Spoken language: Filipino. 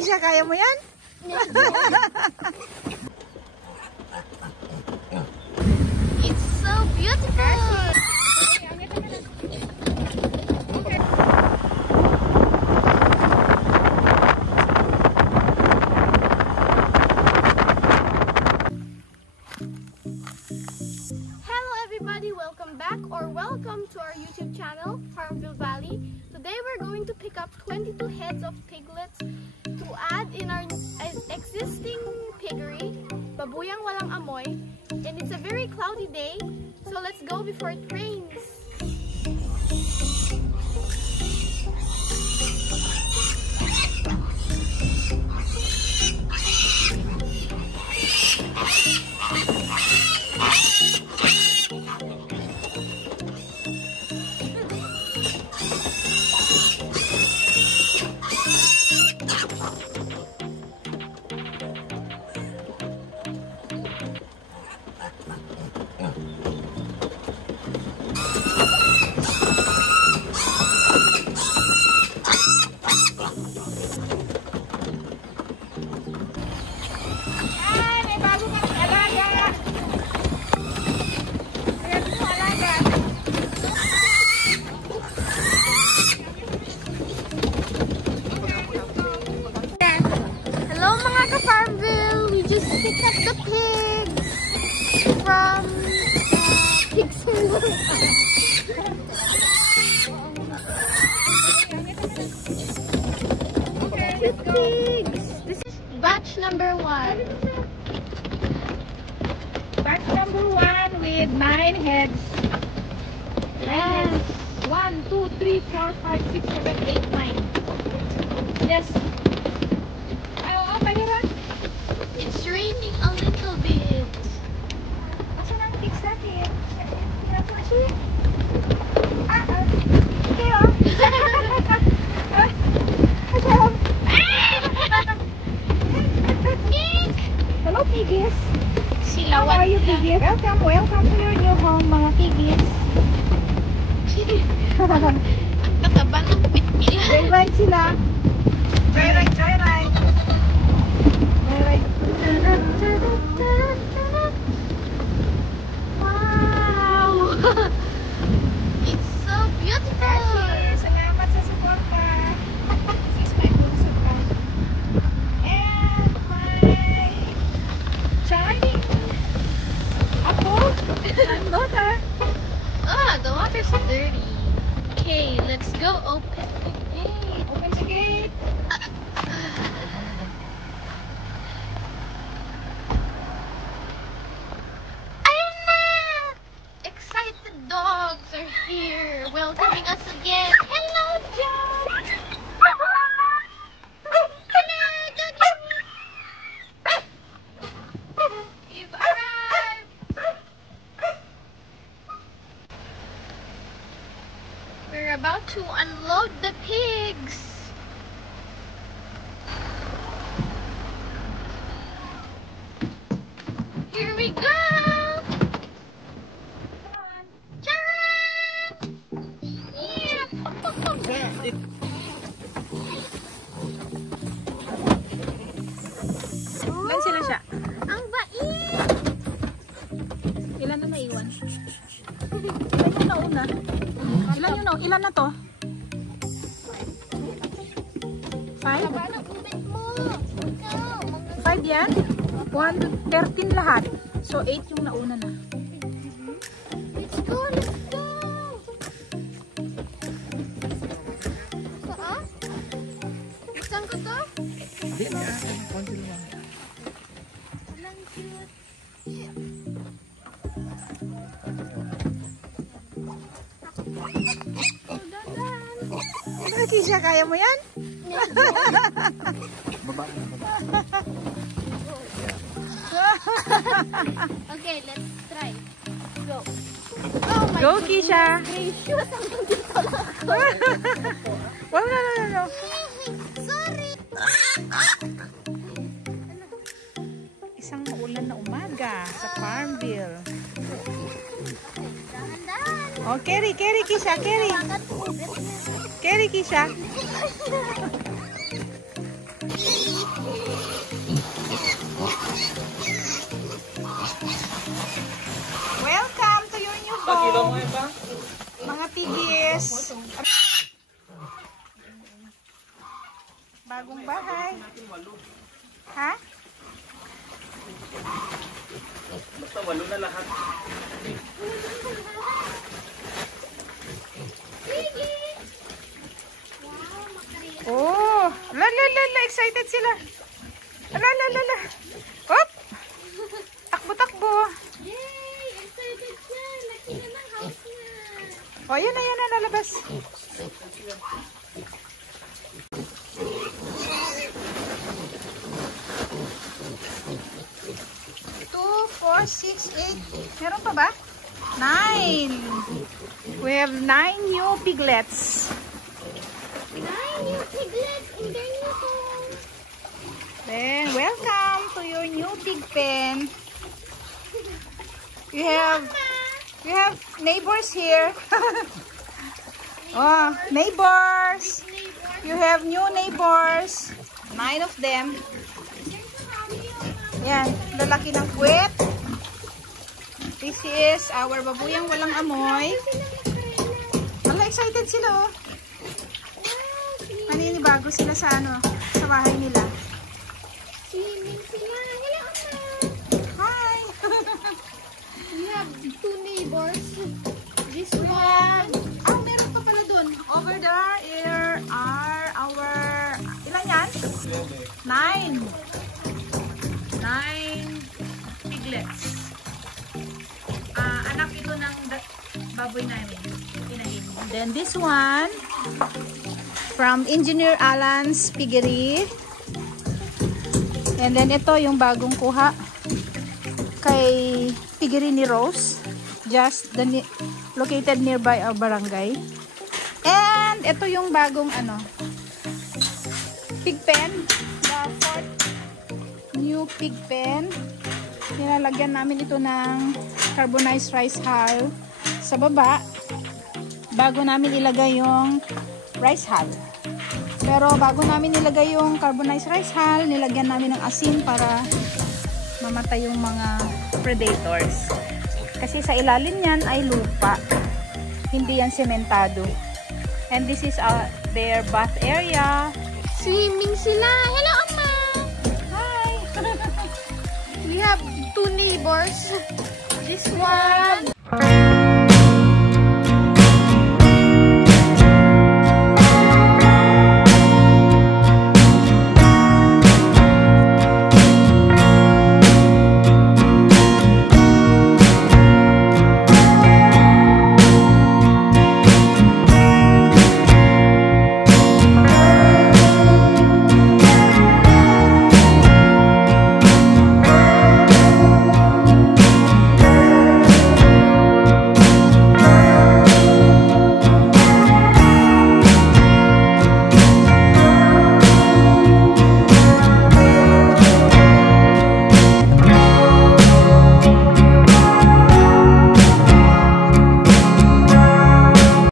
Kisha, kaya mo yan? It's so beautiful! Welcome back or welcome to our YouTube channel, Farmville Valley. Today we're going to pick up 22 heads of piglets to add in our existing piggery, Babuyang Walang Amoy, and it's a very cloudy day, so let's go before it rains. Farmville, we just picked up the pigs from Pigs and pigs. This is batch number 1. Batch number 1 with 9 heads. Yes. 1, 2, 3, 4, 5, 6, 7, 8, 9. Yes. It's raining a little bit. Asa na ang pigs natin? Okay, hello, piggies. Sila, how are you, piggies? Welcome to your new home, mga piggies. Kataba ng pit nila. Joyride sila. Joyride. Joyride. Wow! It's so beautiful! Salamat sa suporta. This is my bunso ka. And my charming apo and daughter. Ah, the water's dirty. Okay, let's go open the gate. Open the gate. Excited dogs are here, welcoming us again. Hello, John. Hello, Doggy. You've arrived. We're about to unload the pigs. Here we go. Ilan sila siya? Ang bait! Ilan na naiwan? Ilan yung nauna? Ilan na to? 5? Haba ng ubit mo! Ikaw! 5 yan? 1 to 13 lahat. So 8 yung nauna na. Let's go! Let's go! Saan? Saan ko to? Hindi na. Konti lang. Walang cute. Oh, dadan! Kisha, kaya mo yan? Okay, let's try. Go. Go, Kisha! Gracious! Hanggang dito lang ako. Wow, no. Sorry! Isang maulan na umaga sa Farmville. Dahan-dahan! Oh, carry, Kisha, carry! Bakit ubit niya? Carry, Kisha! Mga tigis. Bagong bahay. Ha? Basta walo na lahat. Oh, la, excited sila. La. Hop! Takbo. Yay! Excited siya! Laki na ng house niya! Oh, yan na, nalabas. Two, 4, 6, 8. Meron pa ba? 9. We have 9 new piglets. 9 new piglets in their new home! Then, welcome to your new pig pen. You have neighbors here. Oh, neighbors. You have new neighbors. 9 of them. Yan, lalaki ng puwet. This is our babuyang walang amoy. Wala, excited sila, oh. Maninibago sila sa sa bahay nila. Swimming sila! Hello, Ama! Hi! We have 2 neighbors. This one. Meron pa pala dun. Over there are our... Ilan yan? 9. 9 piglets. Anak ito ng baboy namin. Inahin. Then this one from Engineer Alan's Piggery. And then ito yung bagong kuha kay Piggery ni Rose. Just located nearby our barangay. And ito yung bagong pig pen. The 4th new pig pen. Nilalagyan namin ito ng carbonized rice hull sa baba bago namin ilagay yung rice hull. Pero bago namin nilagay yung carbonized rice hull, nilagyan namin ng asin para mamatay yung mga predators. Kasi sa ilalim niyan ay lupa. Hindi yan sementado. And this is their bath area. Swimming sila! Hello, Ama! Hi! We have 2 neighbors. This one.